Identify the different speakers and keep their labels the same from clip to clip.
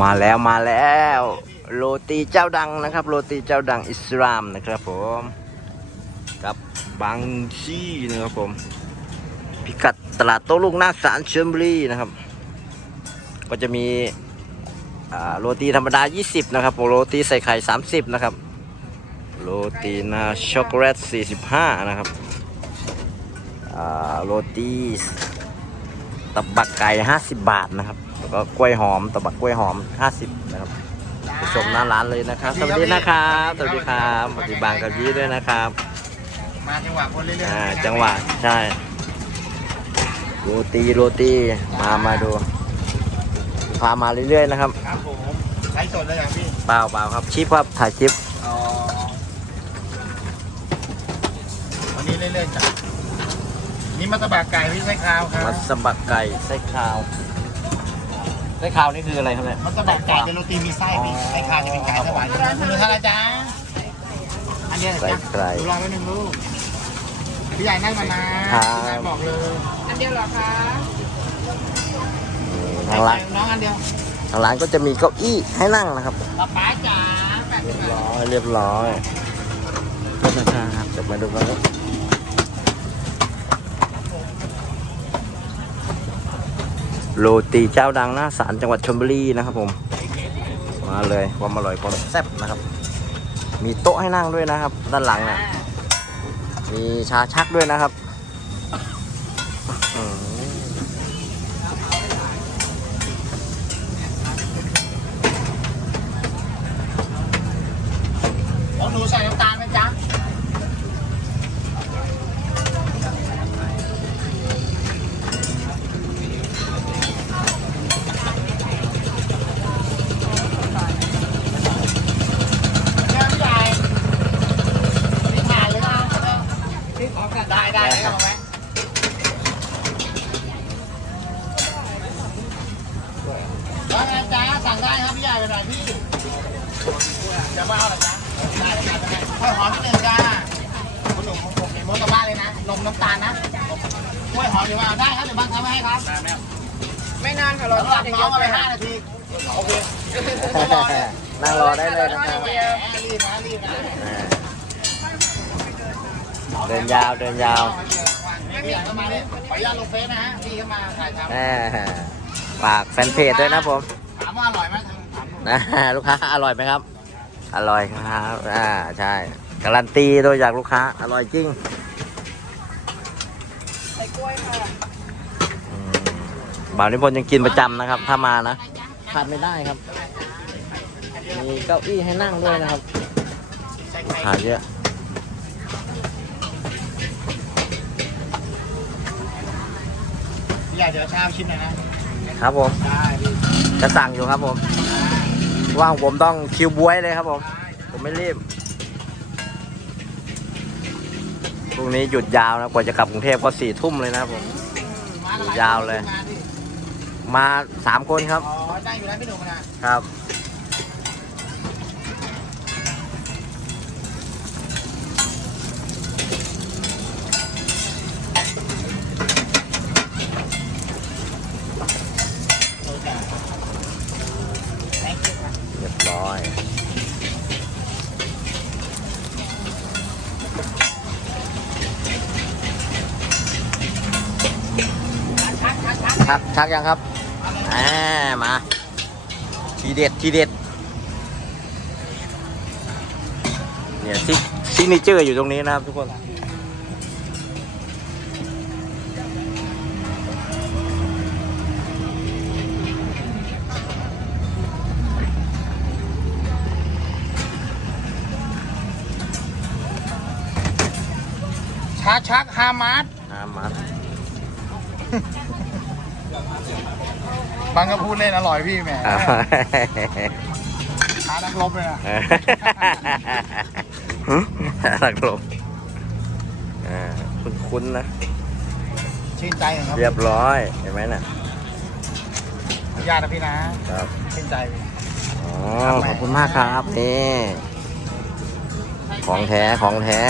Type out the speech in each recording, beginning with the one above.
Speaker 1: มาแล้วมาแล้ว โรตีเจ้าดังนะครับ โรตีเจ้าดังอิสลามนะครับผมกับบางซี่นะครับผมพิกัดตลาดโต้ลุงหน้าสารเชมบรีนะครับ ก็จะมีโรตีธรรมดา 20 นะครับ โรตีใส่ไข่ 30 นะครับ โรตีนาช็อกโกแลต 45 นะครับโรตีตับบักไก่ 50 บาทนะครับ แล้วก็กล้วยหอมตับบักกล้วยหอม 50 นะครับไปชมหน้าร้านเลยนะครับ สวัสดีนะครับ สวัสดีครับสวัสดีบางกะยีด้วยนะครับ
Speaker 2: มาจังหวะคนเรื่อยๆ
Speaker 1: อ่า
Speaker 2: นะครับ
Speaker 1: จังหวะใช่โรตีโรตีมามาดู พามาเรื่อยๆนะครับ
Speaker 2: ครับผมไลฟ์สดเลยอย่างพี่
Speaker 1: เปล่าเปล่าครับชิปครับถ่ายคลิป
Speaker 2: อ๋อวันนี้เรื่อยๆจ้ะนี่มัตตบะไก่พี่ไส้คราวครับ
Speaker 1: มัสบักไก่ไส้คาว ไส้คาวนี่คืออะไรครับเนี่ย
Speaker 2: มัตตบะไก่เป็นโรตีมีไส้พี่ไส้คราวจะเป็นไก่สวรรค์คุณดูท่านละจ๊ะอันเดียว
Speaker 1: ใส่
Speaker 2: จ้ะ
Speaker 1: ไก่
Speaker 2: ดูรอไว้หนึ่งลูกพี่ใหญ่นั่งมานะครับพี่ใหญ่บอกเลย
Speaker 3: อันเดียวเหรอคะ
Speaker 1: ทางร้าน
Speaker 2: น้องอันเดียว
Speaker 1: ทางร้านก็จะมีเก้าอี้ให้นั่งนะครับ
Speaker 2: ป๊าป๊าจ๋าแปดสิบ
Speaker 1: เรียบบา
Speaker 2: ท
Speaker 1: ร้อยเรียบร้อยก็นะครับเดี๋ยวมาดูกันครับ โรตีเจ้าดังหน้าศาลจังหวัดชลบุรีนะครับผม มาเลยความอร่อยความแซ่บนะครับ มีโต๊ะให้นั่งด้วยนะครับ ด้านหลังน่ะมีชาชักด้วยนะครับอื้อหือ
Speaker 2: ของหนูใส่น้ำตาลไหมจ๊ะ เนี่ยพี่ใหญ่นี่ถ่ายเลยนะพี่ขอกัดได้ได้ได้เอาไหมแล้วไงจ๊ะสั่งได้ครับพี่ใหญ่เป็นไรพี่จะมาเอาเหรอจ๊ะได้เลยครับได้กล้วยหอมนิดนึงจ้าคุณหนุ่มผมเห็นมดกลับบ้านเลยนะนมน้ำตาลนะกล้วยหอมเดี๋ยวมาเอาได้ครับเดี๋ยวบังทำให้ครับ
Speaker 3: ไม่นานค่ะรอ
Speaker 2: แล้ว
Speaker 3: ทอ
Speaker 2: รั
Speaker 3: ด
Speaker 2: บ
Speaker 3: อย่าง
Speaker 2: น้
Speaker 3: เดี
Speaker 2: อยง
Speaker 3: ว
Speaker 2: เอาไป
Speaker 3: ค่ะ
Speaker 2: ห้านาทีโอเค
Speaker 1: นั่งรอได้เลยนะครับ
Speaker 2: แหมรีบนะรีบนะ
Speaker 1: อ่าเดินยาวเดินยาว
Speaker 2: ไม่มีเข้ามาเลยขออนุญาตลงเฟซนะฮะพี่เข้ามาถ่ายทำ
Speaker 1: แหม่ฝากแฟนเพจด้วยนะผม
Speaker 2: ถามว่าอร่อยไหมถามหนู
Speaker 1: นะลูกค้าอร่อยไหมครับ อร่อยครับอ่าใช่การันตีโดยจากลูกค้าอร่อยจริง
Speaker 3: ใส่กล้วยค่ะ
Speaker 1: อืม บ่าวนิพนธ์ยังกินประจำนะครับ ถ้ามานะพลาดไม่ได้ครับ มีเก้าอี้ให้นั่งด้วยนะครับ
Speaker 2: ใส่
Speaker 1: ลูก
Speaker 2: ไข่
Speaker 1: ค้าเยอะ
Speaker 2: พี่ใหญ่เดี๋ยวเช้าชิมหน่อยนะครับ
Speaker 1: ผม
Speaker 2: ได้พี่
Speaker 1: จะสั่งอยู่ครับผมว่างผมต้องคิวบวยเลยครับผม ผมไม่รีบพรุ่งนี้หยุดยาวนะกว่าจะกลับกรุงเทพก็สี่ทุ่มเลยนะครับผม
Speaker 2: มากันห
Speaker 1: ยาวเลย
Speaker 2: มดิ
Speaker 1: มาสามคนครับ
Speaker 2: อ๋อได้อยู่แล้วพี่หนุ่มนะครับโอเค Thank you ครับ
Speaker 1: เรียบร้อย ชักชักยังครับ แหมมา ทีเด็ด ทีเด็ด เนี่ยซิซิกเนเจอร์อยู่ตรงนี้นะครับทุกคน
Speaker 2: ชาชักฮามาส
Speaker 1: อ่ามา
Speaker 2: บางก็พูดเล่นอร่อยพี่แหม
Speaker 1: อ่า
Speaker 2: หานักรบเลยนะ
Speaker 1: หลักลมอ่าคุ้นๆนะ
Speaker 2: ชื่นใจหน่อยครับ
Speaker 1: เรียบร้อย เห็นไหมน่ะ
Speaker 2: อนุญาตนะพี่นะ
Speaker 1: ครับ
Speaker 2: ชื่นใจ
Speaker 1: อ๋อ ขอบคุณมากครับ นี่ ของแท้ ของแท้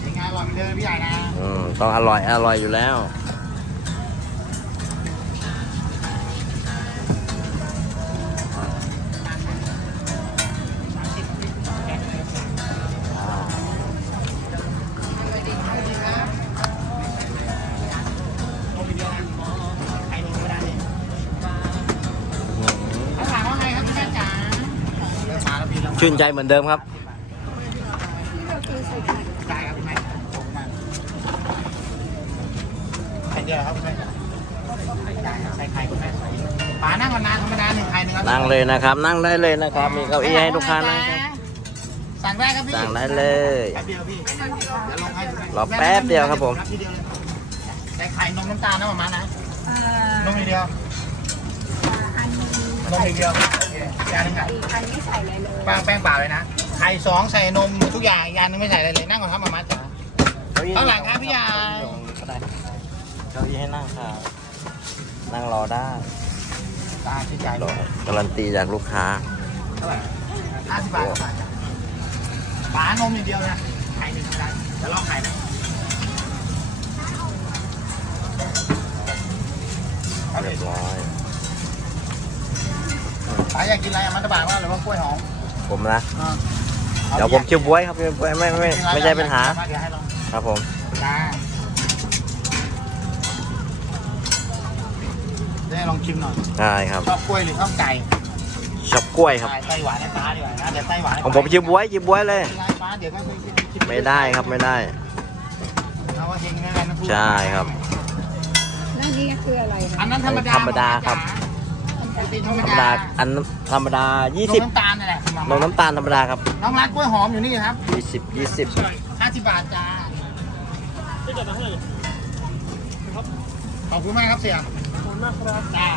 Speaker 2: เป็นไงอร่อยเหมือนเดิมพี่ใหญ่นะ
Speaker 1: อืม ต้องอร่อย อร่อยอยู่แล้ว ชื่นใจเหมือนเดิมครับ
Speaker 2: เดียวครับคุณแม่ได้ครคุณแม่ใส่ป๋านั่งก่อนนธรรมดาหนึ่งไข่หนึ่งครับ
Speaker 1: นั่งเลยนะครับ นั่งได้เลยนะครับ มีเก้าอี้ให้ลูกค้านั่งครับ
Speaker 2: สั่งได้ครับพี่
Speaker 1: สั่งได้เลย
Speaker 2: แป๊บเดียวพี่เดี๋ยวลงให้
Speaker 1: รอแป๊บเดียวครับผม
Speaker 2: ใส่ไข่นมน้ำตาลนะประมาณนะนมอีกเดียว
Speaker 3: น
Speaker 2: มอีกเดียว อเคจานหนึงครับ
Speaker 3: อีกอันไม่ใส่อะไรเลย
Speaker 2: แป้งแป้งเปล่าเลยนะไข่สองใส่นมทุกอย่างอีกอย่างหนึงไม่ใส่อะไรเลยนั่งก่อนครับมาม่าจ๋า ข้างหลังครับพี่ยาย
Speaker 1: ก็ได้เก้าอี้ให้นั่งครับนั่งรอได้
Speaker 2: ตาที่จ่าย
Speaker 1: รอการันตีจากลูกค้า
Speaker 2: เท่าไหร่ห้าสิบบาทครับป๋าจ๋าป๋านมอย่างเดียวนะไข่หนึ่งก็ได้จะลอกไข่ไหมครับ
Speaker 1: เรียบร้อย
Speaker 2: ป๋าอยากกินอะไรอะมันตะบานว่าหรือว่ากล้วยหอม
Speaker 1: ผมนะ
Speaker 2: อ่า
Speaker 1: เดี๋ยวผมชื่อบวยครับไม่ไม่ไม่ไม่ใช่ปัญหา
Speaker 2: เดี๋ยวให้ลอง
Speaker 1: ครับผม
Speaker 2: จ้าได้ลองชิมหน่อย
Speaker 1: ได้ครับ
Speaker 2: ชอบกล้วยหรือชอบไก่
Speaker 1: ชอบกล้วยครับ
Speaker 2: ไก่ไต้หวานให้ป้าดีกว่านะเดี๋ยวไต้หวานให้
Speaker 1: ของผมชื่อบวยชื่อบวยเลย
Speaker 2: ไม่ได้ป้าเดี๋ยวก็ไม่คิ
Speaker 1: ไม่ได้ครับไม่ได้
Speaker 2: เอาว่าเฮงง่ายๆนะพูด
Speaker 1: ใช่ครับ
Speaker 3: แล้วนี่คืออะไร
Speaker 2: อั
Speaker 3: นะ
Speaker 2: นนั้นธรรมดา
Speaker 1: ธรรมดาครับ
Speaker 2: ปก ติธรรม
Speaker 1: ธรรม
Speaker 2: ดา
Speaker 1: ดาอันธรรมดา
Speaker 2: นม
Speaker 1: 20
Speaker 2: น้ำตาลนี่แหละ
Speaker 1: นมน้ำตาลธรรมดาครับ
Speaker 2: น้องรักกล้วยหอมอยู่นี่ครับ
Speaker 1: 20 20
Speaker 2: ห้าสิบบาทจ้าขอบคุณมากครับเสียขอบคุณมากครับจ้า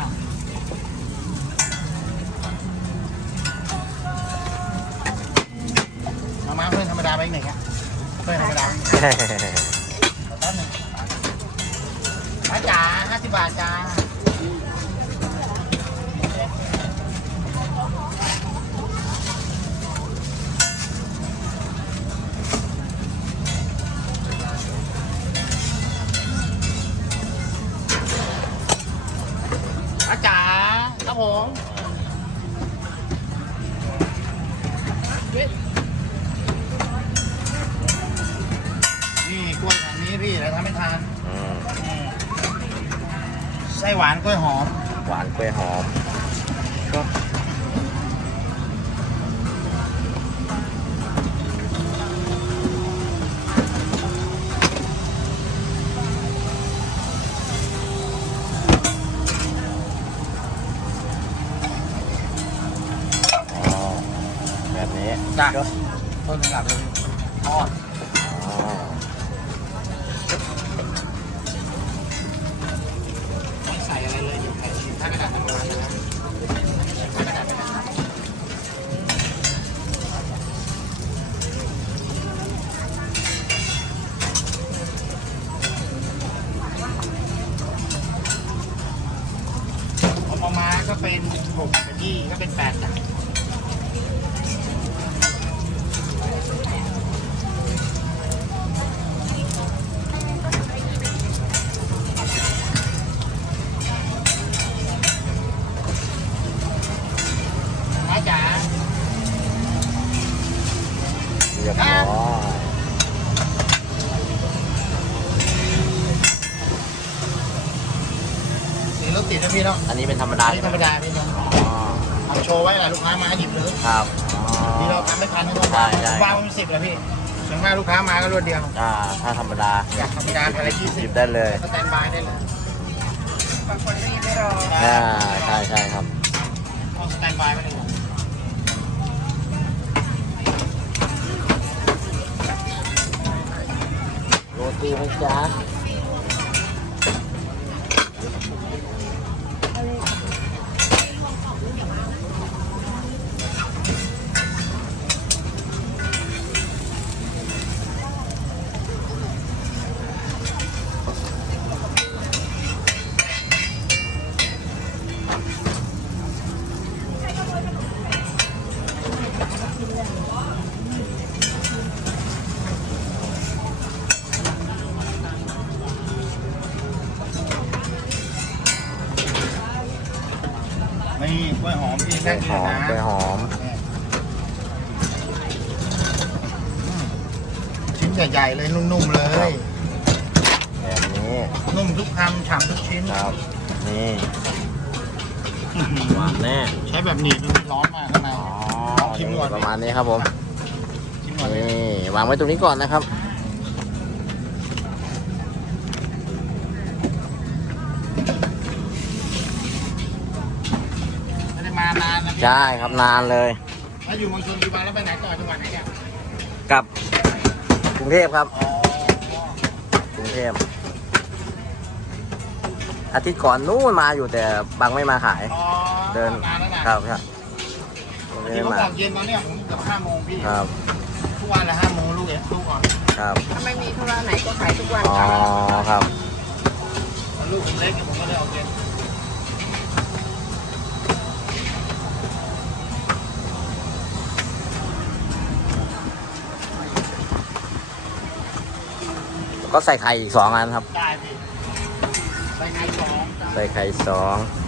Speaker 2: มามาเพื่อนธรรมดาไปอีกหนึ่งครับเพื่อนธรรมดาไปอีกหนึ่งแป๊บหนึงป้าจ๋าห้าสิบบาทจ้า ป้าจ๋าครับผมนี่กล้วยอันนี้พี่เราทำไม่ทาน
Speaker 1: อืม
Speaker 2: นี่ไส้หวานกล้วยหอม
Speaker 1: หวานกล้วยหอม
Speaker 2: จ้ะ
Speaker 1: ก็
Speaker 2: ต้นสลับเลยทอด
Speaker 1: อ๋อ
Speaker 2: ไม่ใส่อะไรเลยอยู่ไข่ชิ้นถ้ากระดาษธรรมดานะครับถ้ากระดาษไม่ได้พอประมาณก็เป็นหกเป็นยี่ก็เป็นแปดจ้ะ ติดนะพี่เนาะ
Speaker 1: อันนี้เป็นธรรมดา
Speaker 2: อันนี้ธรรมดาพี่เนาะ
Speaker 1: อ๋อ
Speaker 2: เอาโชว์ไว้แหละลูกค้ามาหยิบเลย
Speaker 1: ครับอ๋อ
Speaker 2: ที่เราทำไม่ทันนี่ก็
Speaker 1: ได้ได้
Speaker 2: วางเป็นสิบแล้วพี่ส่วนมากลูกค้ามาก็รวดเดียว
Speaker 1: อ่าถ้าธรรมดา
Speaker 2: อยากธรรมดาอะไรยี่
Speaker 1: ห
Speaker 2: สิ
Speaker 1: ยิ
Speaker 2: บบ
Speaker 1: ได้เลย
Speaker 2: สแตนบายได้เลย
Speaker 3: บางคนรีบไม่รอ
Speaker 1: อ่าใช่ใช่ครับ
Speaker 2: เอาสแตนบายไว้เลย
Speaker 1: โรตีไหมจ๊ะ
Speaker 2: วยหอมพี่
Speaker 1: กล้
Speaker 2: นั่
Speaker 1: วย
Speaker 2: ง
Speaker 1: ห
Speaker 2: กิน
Speaker 1: อม
Speaker 2: นะ
Speaker 1: กล้วยหอม
Speaker 2: ชิ้นใหญ่ๆเลยนุ่มๆเลย
Speaker 1: แบบนี้
Speaker 2: นุ่มทุกคำฉ่ำทุกชิ้น
Speaker 1: ครับ นี่
Speaker 2: อื้อหือ
Speaker 1: หวานแน่
Speaker 2: ใช้แบบหนีบดูร้อนมากข้างใน
Speaker 1: อ๋อ
Speaker 2: ชิมก่อน
Speaker 1: ประมาณนี้ครับผม
Speaker 2: ชิมก่อนเลย
Speaker 1: นี่วางไว้ตรงนี้ก่อนนะครับา
Speaker 2: นานนะพี่
Speaker 1: ใช่ครับนานเลย
Speaker 2: แล้วอยู่เมืองชนกี่วันแล้วไปไหนต่อจังหวัดไหนเนี่ย
Speaker 1: กลับกรุงเทพครับ
Speaker 2: อ๋อก
Speaker 1: รุงเทพอาทิตย์ก่อนนู้นมาอยู่แต่บางไม่มาขาย
Speaker 2: อ๋อ
Speaker 1: เดิน
Speaker 2: นานแล้วนะครับ
Speaker 1: ครับ
Speaker 2: จริ
Speaker 1: ไม่
Speaker 2: งๆ
Speaker 1: มา
Speaker 2: เมื่อก่อนเย็นตอนเนี้ยผมเกือบห้าโมงพี่
Speaker 1: ครับ
Speaker 2: ทุกวันละห้าโมงลูกเอ็ดลูกก่อน
Speaker 1: ครับ
Speaker 3: ถ้าไม่มีธุระไหนก็ขายทุกวัน
Speaker 1: อ๋อ
Speaker 3: ค่ะ
Speaker 1: ครับ
Speaker 2: ก็
Speaker 1: ใส่ไข่อีกสองอันครับ
Speaker 2: ได้พี่ไปไงสอง
Speaker 1: ใส่ไข่สองของ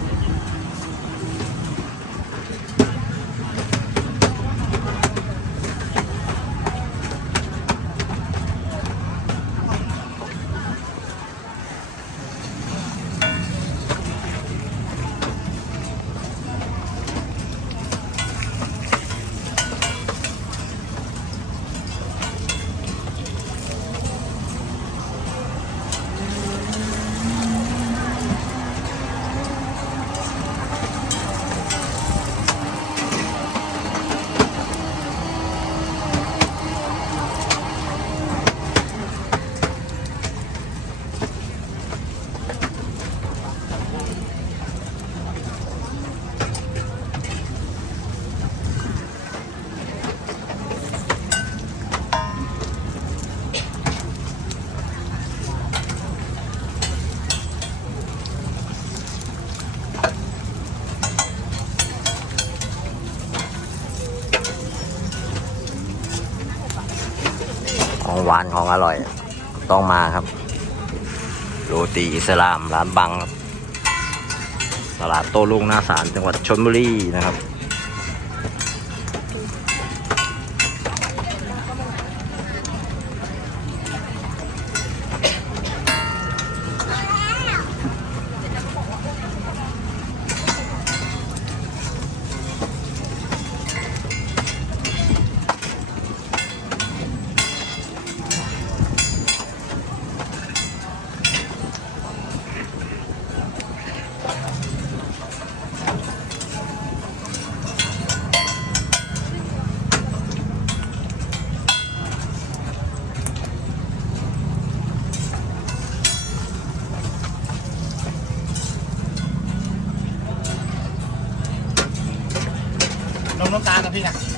Speaker 1: องอร่อย ต้องมาครับ โรตีอิสลามร้านบังครับตลาดโต้รุ่งหน้าศาลจังหวัดชนบุรีนะครับ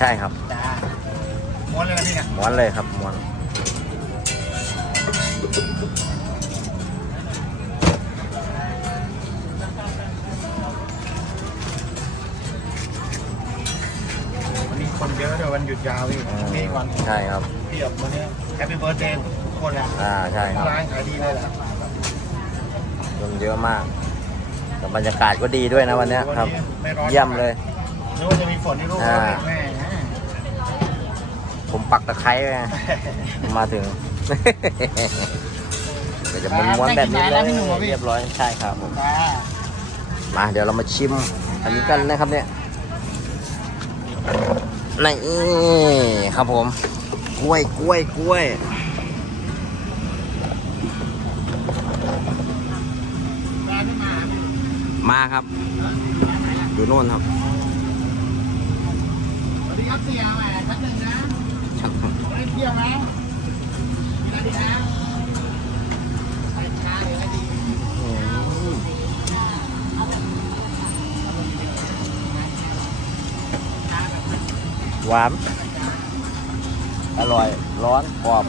Speaker 1: ช่ครับ
Speaker 2: จ้าม้วนเลยนะพี่นะ
Speaker 1: ม้วนเลยครับม้วน
Speaker 2: วันนี้คนเยอะด้วยวันหยุดยาวพี่
Speaker 1: อืม
Speaker 2: นี่วัน
Speaker 1: ใช่ครับ
Speaker 2: เพียบวันนี้แฮปปี้เบิร์ดเดย์ทุกคนเลย
Speaker 1: อ่าใช่ครับ
Speaker 2: ร้านขายดีเลยแหละ
Speaker 1: คนเยอะมากแต่บรรยากาศก็ดีด้วยนะวันเนี้ยครับ
Speaker 2: ไม่ร้อน
Speaker 1: เยี่ยมเลย
Speaker 2: นึกว่าจะมีฝนที่ลูก
Speaker 1: อ่า
Speaker 2: แม่
Speaker 1: ผมปักตะไคร้ไว้ไงมาถึง เดี๋ยวจะม้วนๆแบบนี้เลยเรียบร้อยใช่ครับผม
Speaker 2: จ้า
Speaker 1: มาเดี๋ยวเรามาชิม อันนี้กันนะครับเนี่ยนี่ครับผม กล้วยกล้วยกล้วย
Speaker 2: แม่ไม่มาพี่
Speaker 1: มาครับ อยู่โน่นครับ
Speaker 2: สวัสดีครับเสียแหมชั้นหนึ่งนะไป เที่ยวนะมีอะไรดีนะใส่ชาหรืออะไรดี
Speaker 1: หวาน อร่อย ร้อน กรอบ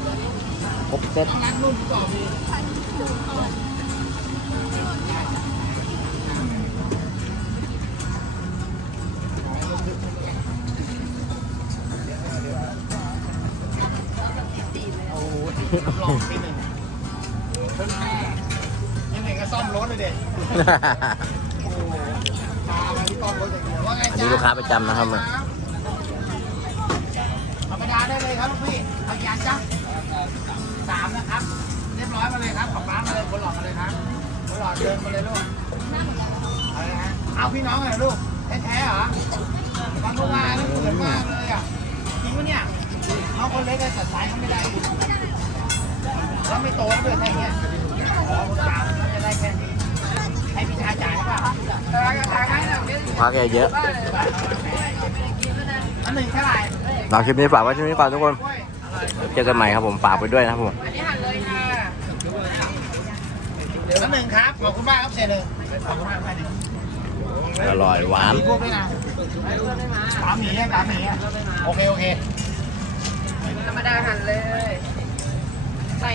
Speaker 1: ครบเซ็ต
Speaker 2: ต้องรัดรุ่นก่อนพี่ ที่หนึ่งก็ซ่อมรถเลยเด็กโอ้โหพามาที่ซ่อมรถอย่างเดียวว่าไง
Speaker 1: อัน
Speaker 2: จ๊ะ
Speaker 1: นี้ลูกค้าประจำนะครับ
Speaker 2: ธรรมดาได้เลยครับลูกพี่เอากี่อันจ๊ะสามนะครับ เรียบร้อยมาเลยครับ ขอบฟ้ามาเลยคนหลอดมาเลยครับคนหลอดเดินมาเลยลูกเอาเลยฮะเอาพี่น้องเลยลูกแท้ๆเหรอบางโรงงานนี่เหมือนมากเลยอะจริงปะเนี่ยน้องคนเล็กเลยแต่สายเขาไม่ได้อยู่ แล้วไม่โตแล้วด้วยแค่เนี้ยอ๋อสามจะได้แค่นี้ให้พี่ชายจ่ายป่ะ
Speaker 1: พักเยอะ
Speaker 2: อันหนึ่งเท่าไหร่
Speaker 1: ๆลองคลิปนี้ฝากไว้ที่นี้ก่อนทุกคน เจอกันใหม่ครับผมฝากไปด้วยนะครับผม
Speaker 3: อันนี้หั่นเลยค่ะ
Speaker 2: อันหนึ่งครับขอบคุณมากครับเสียหนึ่งขอบคุณมากครับเสียหนึ่ง
Speaker 1: อร่อยหวาน
Speaker 2: มีพวกด้วยนะสามหมีอะสามหมีอะโอเค โอเค
Speaker 3: ธรรมดาหั่นเลย ใส่